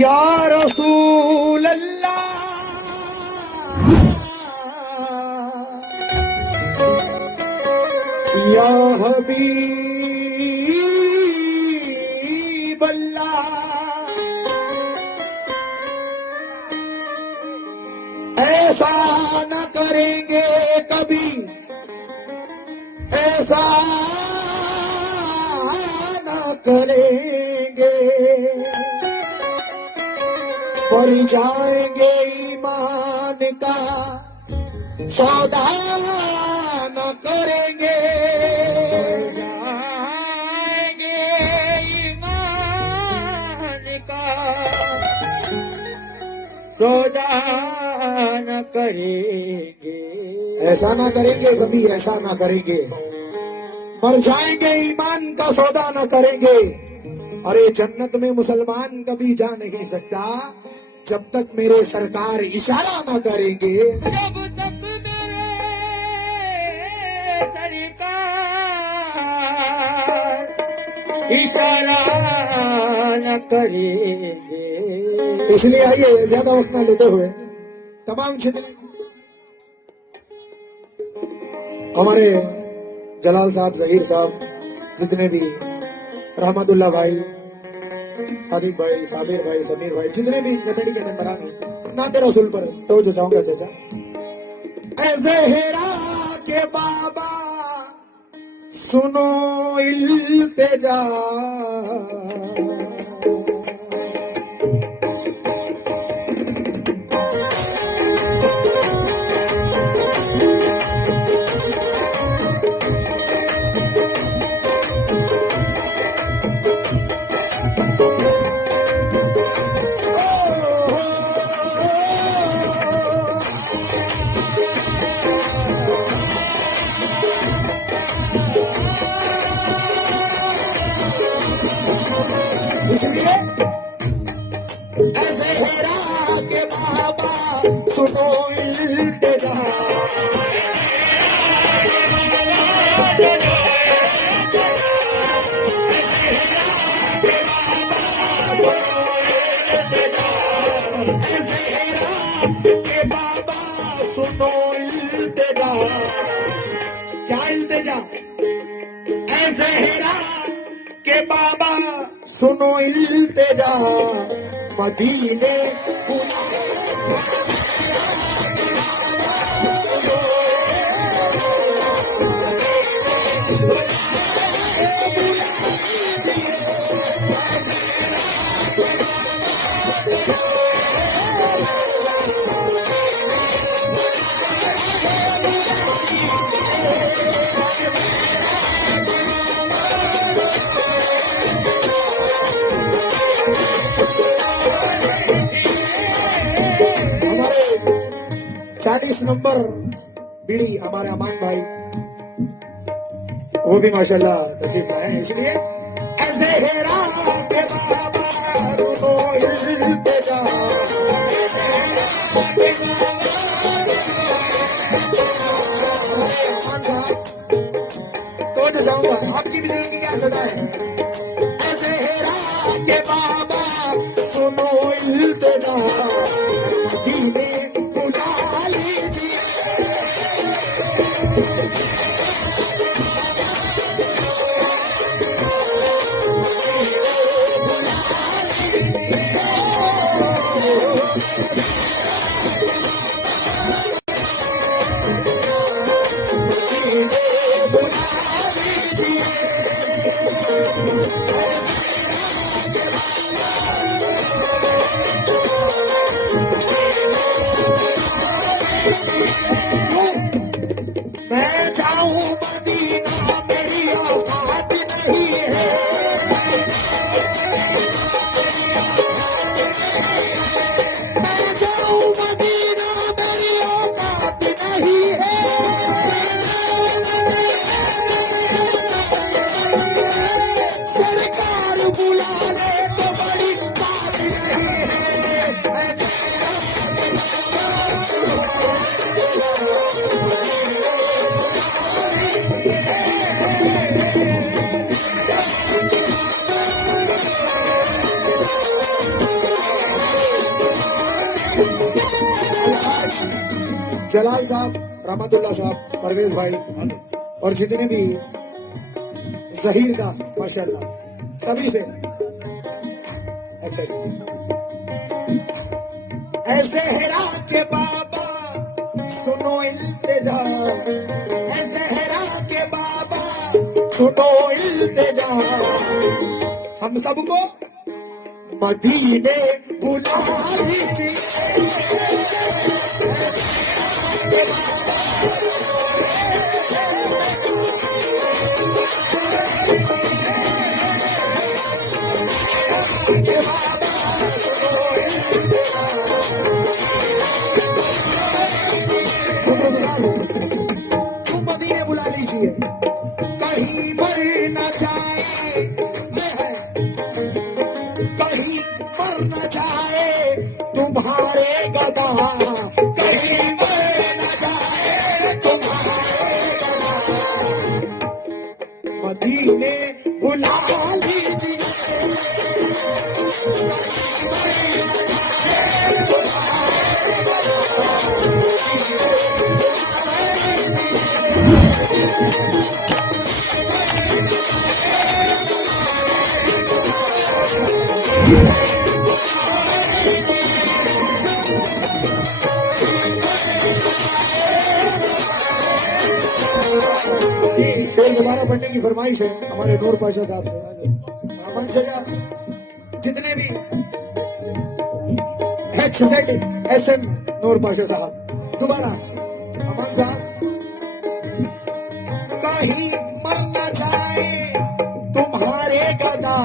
या रसूल अल्लाह या हबीब अल्लाह, ऐसा न करेंगे कभी, ऐसा न करेंगे, पर जाएंगे ईमान का सौदा न करेंगे, जाएंगे ईमान का सौदा न करेंगे। ऐसा ना करेंगे कभी, ऐसा ना करेंगे, मर जाएंगे ईमान का सौदा न करेंगे। अरे जन्नत में मुसलमान कभी जा नहीं सकता जब तक मेरे सरकार इशारा न करेंगे। जब तक मेरे सरकार इशारा न करेंगे। इसलिए आइए ज्यादा वक्त न लेते हुए तमाम जितने हमारे जलाल साहब, जहीर साहब, जितने भी रहमतुल्लाह भाई, सादिक भाई, साबिर भाई, समीर भाई, जितने भी कमेटी के मेंबर हैं, नाते रसूल पर तो जो चाहूंगा चाचा। ऐ ज़हरा के बाबा सुनो इल्तिजा, इसलिए ऐसे हेरा के बाबा सुनो इल्तिजा, ऐसे हेरा के बाबा सुनो इल्तिजा। क्या इल्तिजा? ऐसे हेरा के बाबा सुनो इल्तिजा, मदीने हमारे 40 नंबर बीड़ी हमारे अमान भाई वो भी माशाल्लाह तशरीफ लाए हैं। इसलिए ऐसे हेरा के बाबा सुनो इल्तिजा, तो जो चाहूंगा आपकी भी दिल की क्या सदा है। ऐसे हेरा के बाबा सुनो इल्तिजा, दीने बुला लीजिए, दीने बुला लीजिए। मैं जाऊं मदीना मेरी औकात नहीं है, मैं जाऊं मदीना मेरी औकात नहीं है, सरकार जलाल साहब, रहमतुल्लाह साहब, परवेज भाई और जितने भी जहीर का माशाल्लाह सभी से अच्छा जी। ऐसे हेरा के बाबा सुनो इल्तिजा, ऐसे हेरा के बाबा सुनो इल्तिजा, हम सबको मदीने बुला लीजिए। तुम मदीने बुला लीजिए, कहीं मर न जाए, कहीं मर न जाए तुम्हारे गदा, कहीं मर न जाए तुम्हारे गदा, मदीने बुला लीजिए। शेर दोबारा पढ़ने की फरमाइश है हमारे नूर पाशा साहब से। अमन शजा जितने भी HZSM नूर पाशा साहब, दोबारा अमन साहब, कहीं मर न जाए तुम्हारे गदा,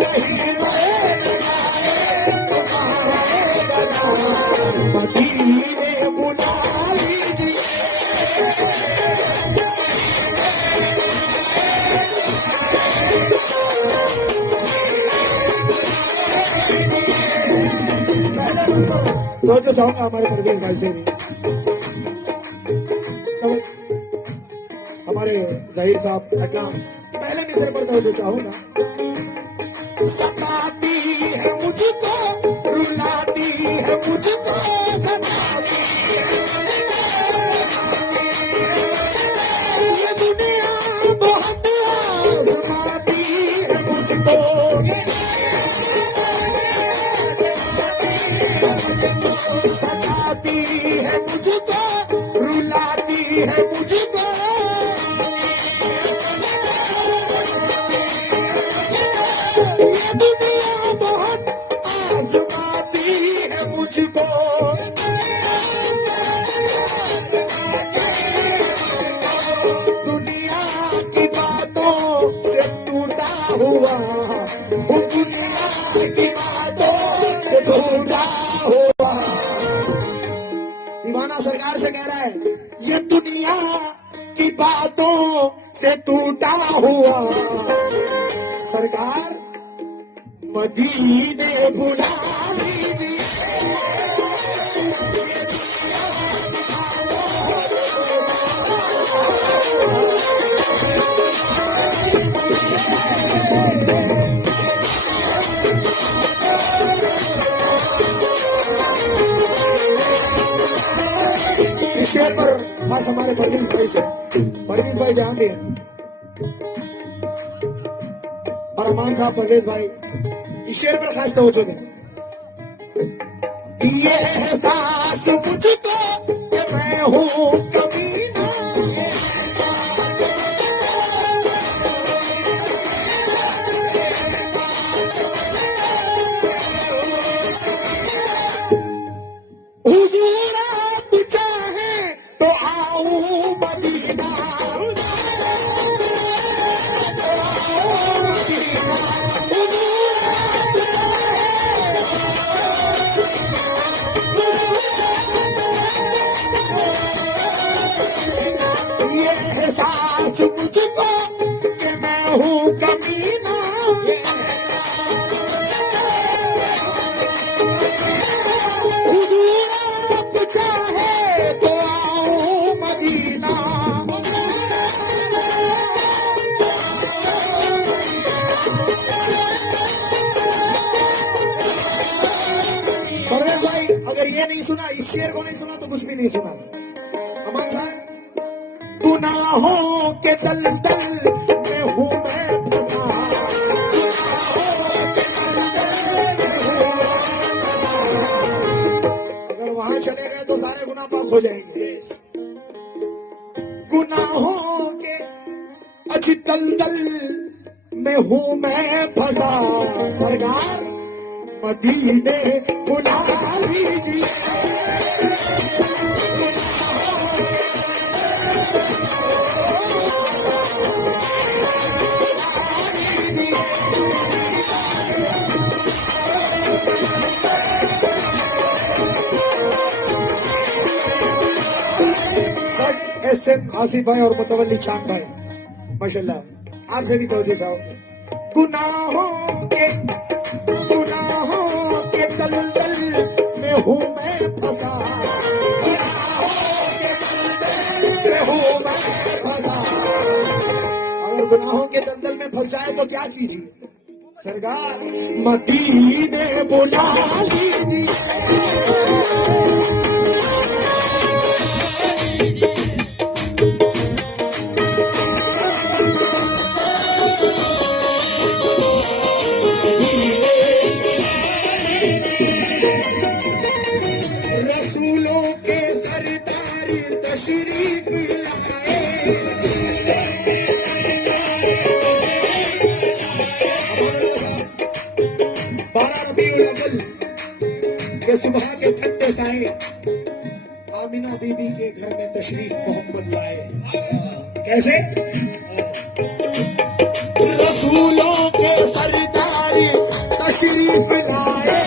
कहीं मर न जाए तुम्हारे गदा, मदीने बुला लीजिए। तो चाहूंगा हमारे परवेज भाई से भी, तो हमारे जहीर साहब अड्डा पहले मिसर पर तो चाहूंगा। सताती है मुझको, रुलाती है मुझको, सताती ये दुनिया बहुत आजमाती है मुझको, सताती है मुझको, रुलाती है मुझको, ये दुनिया बहुत आजमाती है मुझको, दुनिया की बातों से टूटा हुआ, वो दुनिया की बातों से टूटा हुआ, दीवाना सरकार से कह रहा है ये दुनिया की बातों से टूटा हुआ, सरकार मदीने बुला लीजिए। इस शेर पर खास हमारे परवीज भाई से, परवीज भाई जहां भी हैं और अमान साहब, परवेज भाई इस शेर पर खास तवज्जो दें। ये एहसास मुझको कि मैं हूँ कमीना, हुजूर आप चाहें तो आऊं मदीना, सुना, इस शेर को नहीं सुना तो कुछ भी नहीं सुना। अमन साहब, गुनाहों के दलदल में हूँ मैं फंसा, अगर वहां चले गए तो सारे गुनाह माफ हो जाएंगे। गुनाहों के अच्छी दलदल में हूँ मैं फंसा, सरकार मदीने बुला लीजिए। SM आसिफ भाई और मुतवल्ली चांद भाई, माशाल्लाह, आपसे भी तवज्जो चाहोगे। गुनाहों के दलदल में हूँ मैं फंसा, गुनाहों के दलदल में हूँ मैं फंसा। अगर गुनाहों के दलदल में फंस जाए तो क्या कीजिए, सरकार मदीने बुला लीजिए। रसूलों के सरदार तशरीफ लाए, 12 रबीउल अव्वल के सुबह के ठंडे साए आमिना बीबी के घर में तशरीफ मोहम्मद लाए। कैसे? रसूलों के सरदार तशरीफ लाए,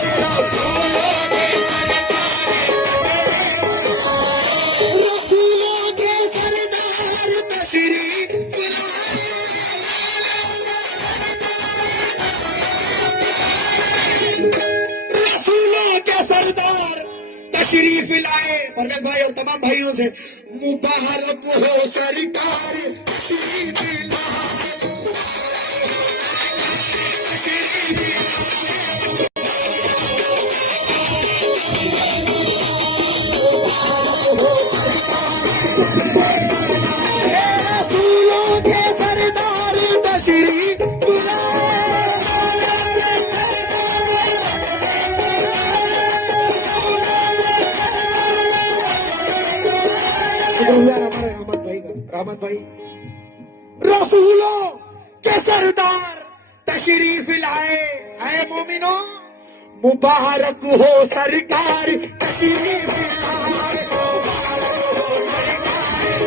सरदार तशरीफ लाए। परवेज भाई और तमाम भाइयों से मुबारक हो सरकार तशरीफ लाए, तशरीफ रसूलों के सरदार तशरीफ रहमत भाई। रसूलों के सरदार तशरीफ लाए, है मोमिनो मुबारक हो सरकार तशरीफ लाए, मुबारक हो सरकार।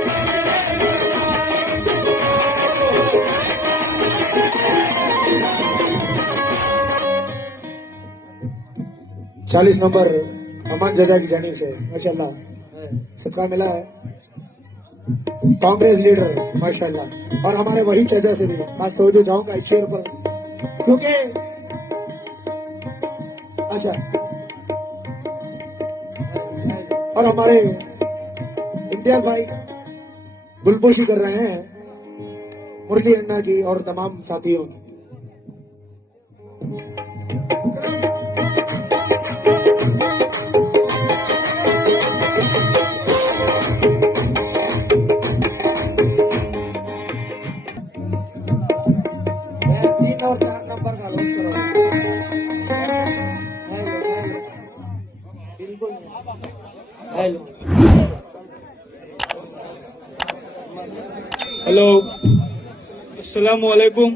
40 नंबर अमन जजा की जानिब से माशाल्लाह सबका मिला है, कांग्रेस लीडर माशाल्लाह। और हमारे वही चचा से भी खास तवज्जो चाहूंगा इस शेर पर, क्योंकि अच्छा, और हमारे इम्तियाज भाई गुलपोशी कर रहे हैं मुरली अन्ना की और तमाम साथियों की। और 4 नंबर का लोड करो, बिल्कुल हेलो हेलो, अस्सलामु अलैकुम।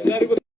ಎಲ್ಲರಿಗೂ